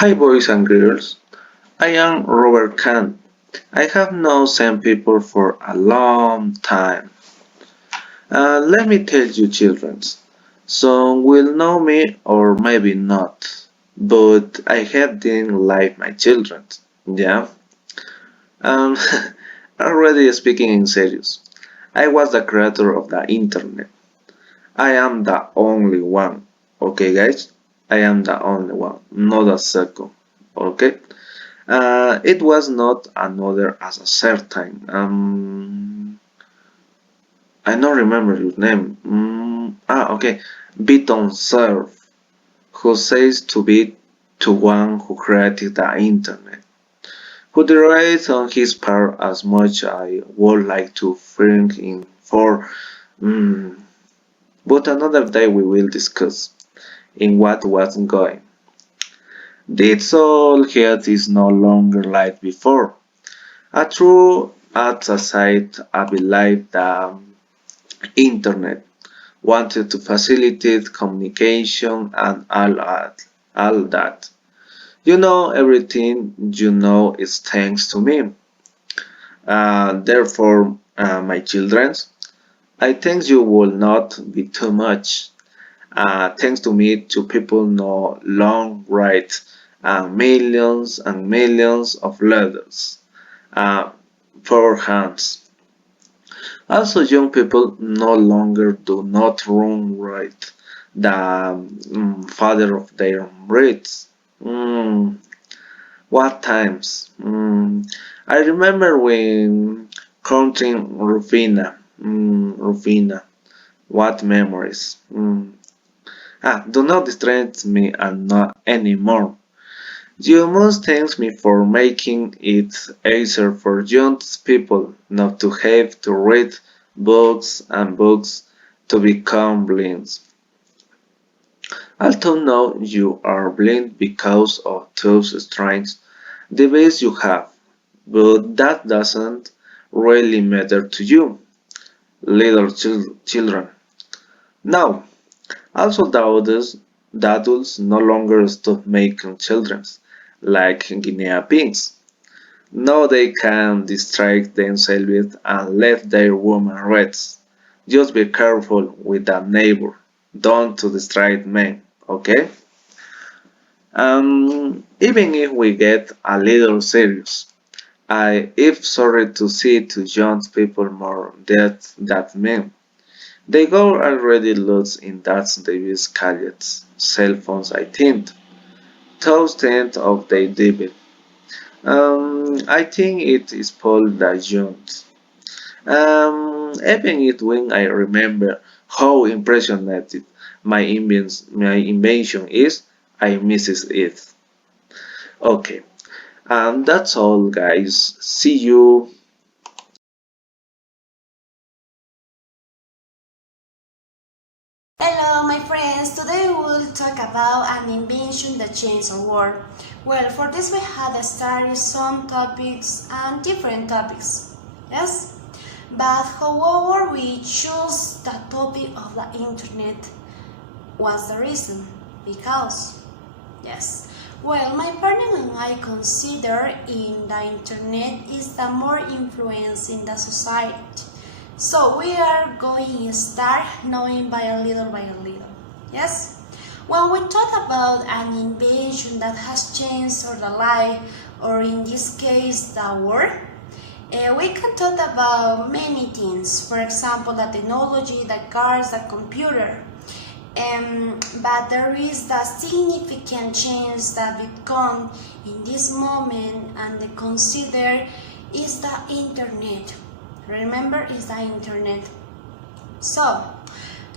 Hi boys and girls, I am Robert Khan. I have known some people for a long time. Let me tell you children, some will know me or maybe not, but I have them like my children. Yeah? Um, already speaking in serious. I was the creator of the internet. I am the only one. Okay guys? I am the only one, not a second. Okay? It was not another as a certain. I don't remember your name. Okay. Beaton Surf, who says to be to one who created the internet, who derides on his part as much I would like to thank him for. Mm, but another day we will discuss in what was going. This all head is no longer like before. A true at a site I believe the internet wanted to facilitate communication and all that. You know everything you know is thanks to me. Therefore, my children, I think you will not be too much. Thanks to me, to people no long write millions and millions of letters uh, for hands. Also, young people no longer do not run right the father of their breeds. Mm, what times? I remember when counting Rufina. Rufina. What memories? Do not distract me and not anymore. You must thank me for making it easier for young people not to have to read books and books to become blind. Although now you are blind because of those strange devices you have, but that doesn't really matter to you, little children. Now, also the adults no longer stop making children like guinea pigs. Now they can distract themselves and let their woman rest. Just be careful with that neighbor. Don't to distract men, okay? Even if we get a little serious, I am sorry to see to young people more death than men. They go already lost in that Davis gadgets, cell phones I think. Thousands of they devil. I think it is Paul the Jones. Even it when I remember how impressionated my invention is, I misses it. Okay, that's all, guys. See you. Hello, my friends. Today we'll talk about an invention that changed our world. Well, for this we had studied some topics and different topics. Yes? But however, we choose the topic of the internet. What's the reason? Because, yes. Well, my partner and I consider in the internet is the more influence in the society. So we are going to start knowing by a little by a little. Yes? When we talk about an invention that has changed our life, or in this case, the world, we can talk about many things. For example, the technology, the cars, the computer. But there is the significant change that we come in this moment and they consider is the internet. Remember, is the internet. So,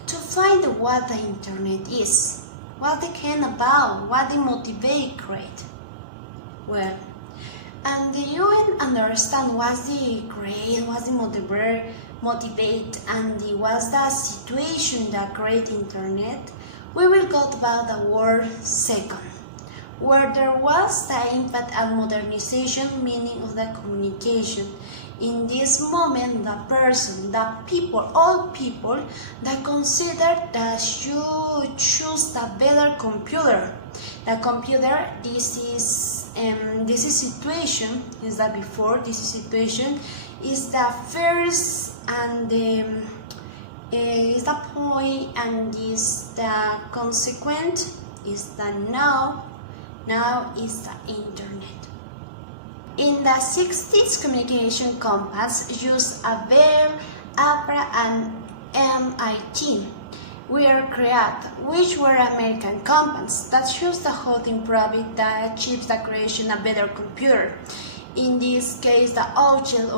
to find what the internet is, what they can about, what they motivate create. Well, and you will understand what's the create, what's the motivate, and what's the situation that create internet. We will go about the word second, where there was the impact and modernization meaning of the communication In this moment, the person, the people, all people that consider that you choose the better computer. The computer, this is situation, is that before this situation is the first and the is the point and is the consequent is the now is the internet. In the 60s, communication companies used a Bell, Opera, and MIT were created, which were American companies that used the hot improved that achieves the creation of a better computer. In this case, the object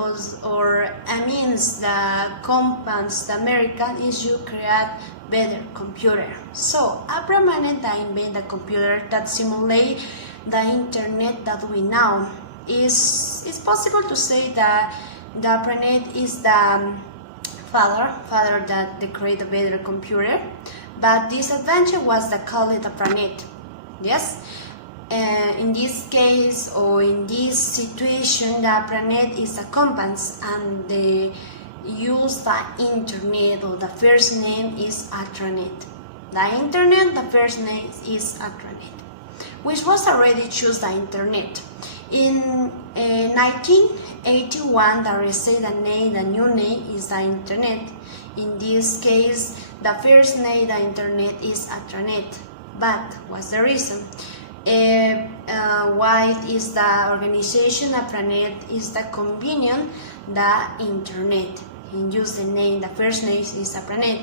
or means the companies, the American is you create better computer. So, Opera managed to invent the computer that simulate the internet that we know. It's possible to say that the planet is the father that they create a better computer, but this adventure was the call it the planet. Yes, in this case or in this situation, the planet is the compass and they use the internet or the first name is Atranet. The internet, the first name is Atranet, which was already choose the internet. In 1981, the received the new name is the internet. In this case, the first name the internet is Atranet. But what's the reason? Why is the organization Atranet is the convenient the internet? In use the name, the first name is Atranet,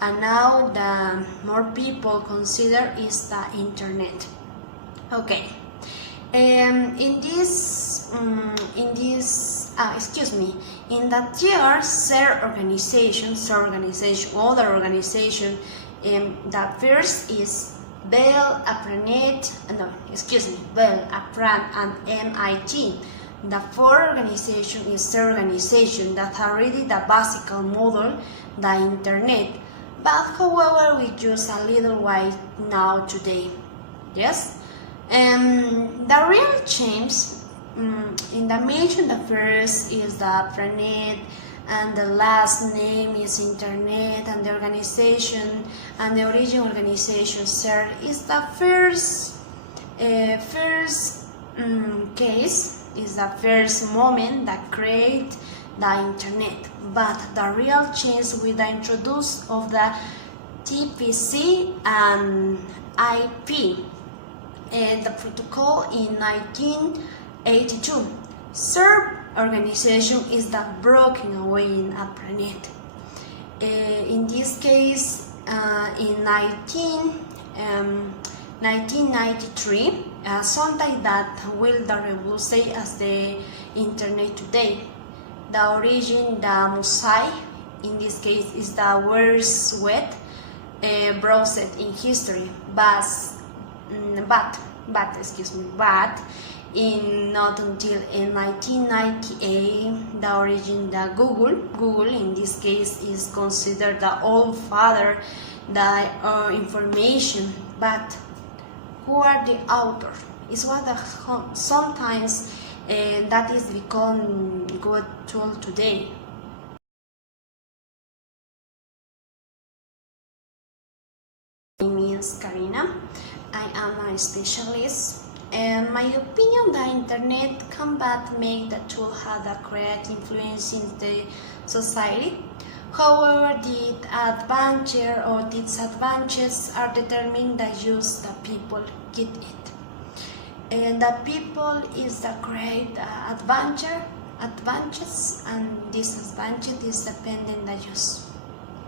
and now the more people consider is the internet. Okay. In that year, other organization, the first is Bell, Apran, and MIT. The fourth organization is the organization that already the basic model, the internet, but however we use a little while now today. Yes. The real change in the mention, the first is the planet and the last name is internet and the organization and the original organization CERN is the first case is the first moment that create the internet, but the real change with the introduce of the TPC and IP. The protocol in 1982. CERN organization is the broken away in a planet. In this case, in 1993, something that will the revolution as the internet today. The origin, the mosaic, in this case, is the worst wet browser in history, but in not until in 1998 the origin the Google in this case is considered the old father the information, but who are the author is what the, sometimes that is become good tool today. My name is Karina. I am a specialist. In my opinion, the internet can but make the tool have a great influence in the society. However, the advantage or disadvantages are determined the use the people get it. And the people is the great advantages and disadvantage is depending the use.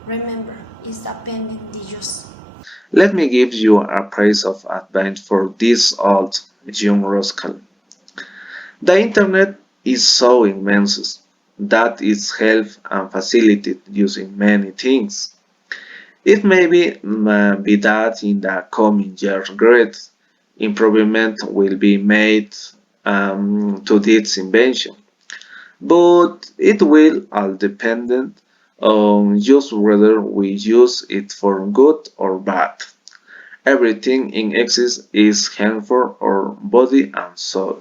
Remember, is depending the use. Let me give you a price of advance for this old young rascal. The internet is so immense that it helps and facilitates using many things. It may be that in the coming years great improvement will be made to this invention, but it will all depend on just whether we use it for good or bad. Everything in excess is harmful for body and soul.